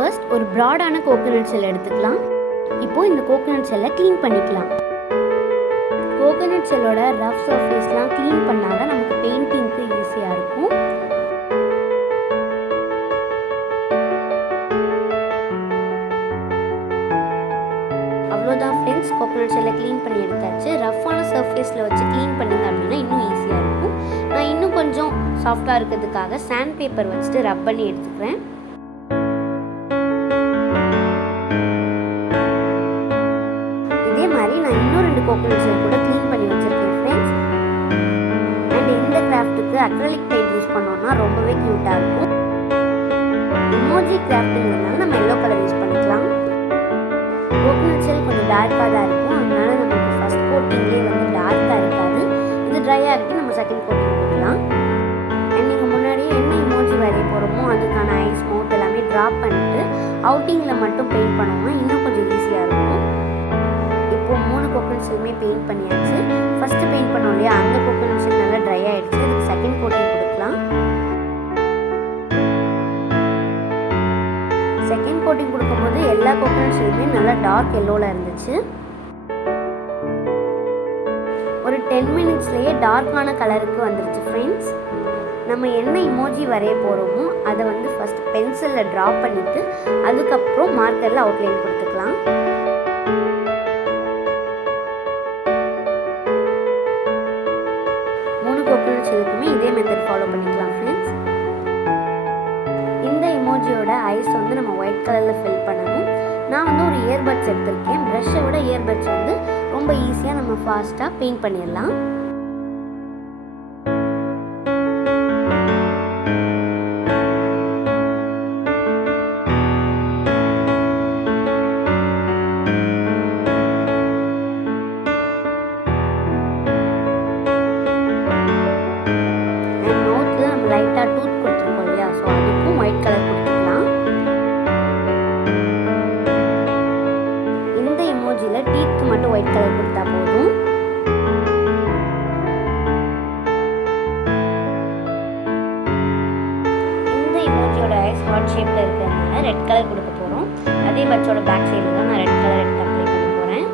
First ஒரு ப்ராடான coconut shell எடுத்துக்கலாம். இப்போ இந்த கோகனட் ஷெல்லை க்ளீன் பண்ணிக்கலாம். கோகனட் ஷெல்லோட ரஃப் சர்ஃபேஸ்லாம் க்ளீன் பண்ணாதான் நமக்கு பெயிண்டிங்க்கு ஈஸியாக இருக்கும். அவ்வளோதான் ஃப்ரெண்ட்ஸ், கோகனட் ஷெல்லை க்ளீன் பண்ணி எடுத்தாச்சு. ரஃப்பான சர்ஃபேஸில் வச்சு க்ளீன் பண்ணிங்க அப்படின்னா இன்னும் ஈஸியாக இருக்கும். நான் இன்னும் கொஞ்சம் சாஃப்டாக இருக்கிறதுக்காக சாண்ட் பேப்பர் வச்சுட்டு ரப் பண்ணி எடுத்துக்கிறேன். இதே மாதிரி நான் இன்னும் 2 கோகனட் ஷெல் கூட க்ளீன் பண்ணி வச்சுருக்கேன் ஃப்ரெண்ட்ஸ். அண்ட் இந்த கிராஃப்ட்டுக்கு அக்ரலிக் பெயிண்ட் யூஸ் பண்ணோம்னா ரொம்பவே க்யூட்டாக இருக்கும். எமோஜி கிராஃப்ட்டுங்கிறதுனால நம்ம எல்லோ கலர் யூஸ் பண்ணிக்கலாம். கோகனட் ஷெல் கொஞ்சம் டார்க்காக தான் இருக்கும், அதனால நமக்கு ஃபஸ்ட் கோட்டிங்லேயே வந்து டார்க்காக இருக்காது. இது ட்ரை ஆகிட்டு நம்ம செகண்ட் கோட்டிங் கொடுக்கலாம். அண்ட் நீங்கள் முன்னாடியே என்ன எமோஜி வரைய போகிறோமோ அதுக்கான ஐஸ் மவுத் எல்லாமே ட்ராப் பண்ணிட்டு அவுட்டிங்கில் மட்டும் பெயிண்ட் பண்ணோம்னா இன்னும் கொஞ்சம் ஈஸியாக இருக்கும். இப்போது 3 கோகனட் ஷெல்லுமே பெயிண்ட் பண்ணியாச்சு. ஃபஸ்ட்டு பெயிண்ட் பண்ணோம் இல்லையா, அந்த கோகனட் ஷெல் நல்லா ட்ரை ஆகிடுச்சு. அதுக்கு செகண்ட் கோட்டிங் கொடுக்கலாம். செகண்ட் கோட்டிங் கொடுக்கும்போது எல்லா கோகனட் ஷெல்லுமே நல்லா டார்க் எல்லோவில் இருந்துச்சு. ஒரு 10 மினிட்ஸ்லேயே டார்க்கான கலருக்கு வந்துருச்சு ஃப்ரெண்ட்ஸ். நம்ம என்ன இமோஜி வரைய போகிறோமோ அதை வந்து ஃபஸ்ட் பென்சிலில் ட்ரா பண்ணிவிட்டு அதுக்கப்புறம் மார்க்கரில் அவுட்லைன் கொடுத்துக்கலாம். கோகனட் ஷெல்லுக்குமே இதே மெத்தட் ஃபாலோ பண்ணிக்கலாம் ஃப்ரெண்ட்ஸ். இந்த இமோஜியோட ஐஸ் வந்து நம்ம ஒயிட் கலரில் ஃபில் பண்ணணும். நான் வந்து ஒரு இயர்பட்ஸ் எடுத்திருக்கேன். ப்ரஷ்ஷை விட இயர்பட்ஸ் வந்து ரொம்ப ஈஸியாக நம்ம ஃபாஸ்ட்டாக பெயிண்ட் பண்ணிடலாம். லைட்டாக டூத் கொடுத்துருக்கோம் இல்லையா, ஸோ அதுக்கும் ஒயிட் கலர் கொடுத்துக்கலாம். இந்த எமோஜியில் டீத்துக்கு மட்டும் ஒயிட் கலர் கொடுத்தா போதும். இந்த எமோஜியோட ஐஸ் ஹார்ட் ஷேப்பில் இருக்கிறதுனால ரெட் கலர் கொடுக்க போகிறோம். அதே பட்சோட பேக் சைடில் தான் நான் ரெட் கலர் எடுத்து அப்ளை பண்ண போகிறேன்.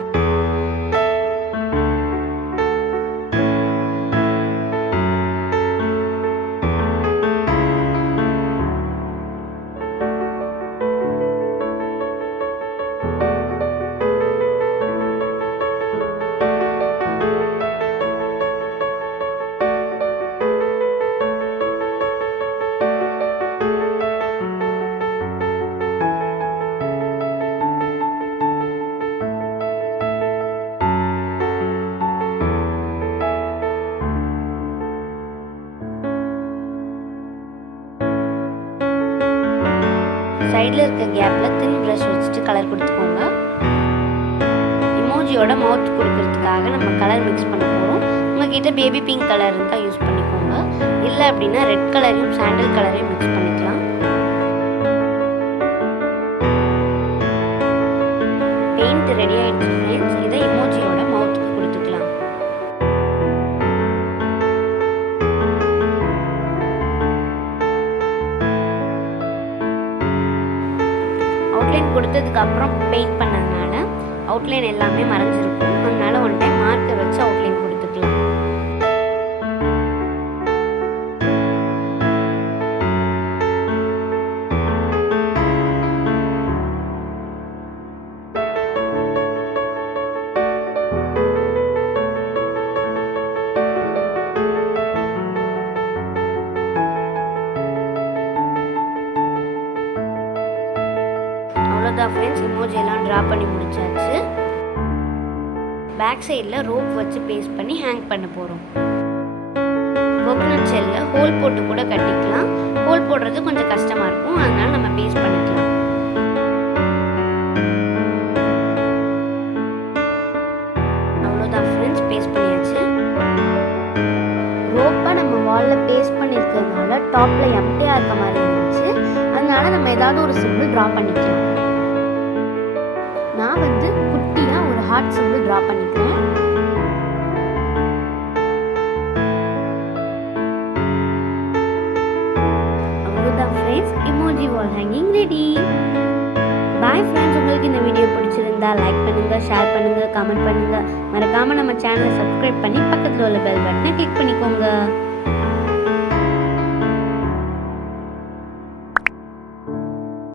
சைடில் இருக்க கேப்பில் தின் ப்ரஷ் வச்சுட்டு கலர் கொடுத்துக்கோங்க. இமோஜியோட மவுத் கொடுக்கறதுக்காக நம்ம கலர் மிக்ஸ் பண்ண போகிறோம். உங்ககிட்ட பேபி பிங்க் கலர் இருந்தால் யூஸ் பண்ணிக்கோங்க. இல்லை அப்படின்னா ரெட் கலரையும் சாண்டல் கலரையும் மிக்ஸ் பண்ணிக்கலாம். பெயிண்ட் ரெடி ஆகிடுச்சு ஃப்ரெண்ட்ஸ். இதை இமோஜியோட மவுத்துக்கு கொடுத்துக்கலாம். அவுட்லைன் கொடுத்ததுக்கு அப்புறம் பெயிண்ட் பண்ணதுனால அவுட்லைன் எல்லாமே மறைஞ்சிருக்கும். அதனால ஒன் டைம் மார்க்கர் வச்சு அவுட்லைன் கொடுத்துக்கலாம். அவ்வளோதான் ஃப்ரெண்ட்ஸ், இமோஜி எல்லாம் ட்ரா பண்ணி முடிச்சாச்சு. பேக் சைடில் ரோப் வச்சு பேஸ்ட் பண்ணி ஹேங் பண்ண போகிறோம். கோகனட் ஷெல்லில் ஹோல் போட்டு கூட கட்டிக்கலாம். ஹோல் போடுறது கொஞ்சம் கஷ்டமாக இருக்கும், அதனால நம்ம பேஸ்ட் பண்ணிக்கலாம். அவ்வளோதான் ஃப்ரெண்ட்ஸ், பேஸ்ட் பண்ணியாச்சு. ரோப்பை நம்ம வாலில் பேஸ்ட் பண்ணியிருக்கிறதுனால டாப்பில் எம்டியாக இருக்க மாதிரி இருந்துச்சு. அதனால நம்ம ஏதாவது ஒரு சிம்பிள் ட்ரா பண்ணிக்கலாம். நான் வந்து குட்டியாக ஒரு ஹார்ட் சிம்பிள் ட்ரா பண்ணிக்கிறேன். அவ்வளோதான் ஃப்ரெண்ட்ஸ், இமோஜி வால் ஹேங்கிங் ரெடி. ஹாய் ஃப்ரெண்ட்ஸ், உங்களுக்கு இந்த வீடியோ பிடிச்சிருந்தா லைக் பண்ணுங்கள், ஷேர் பண்ணுங்கள், கமெண்ட் பண்ணுங்கள். மறக்காமல் நம்ம சேனலை சப்ஸ்கிரைப் பண்ணி பக்கத்தில் உள்ள பெல் பட்டனை கிளிக் பண்ணிக்கோங்க.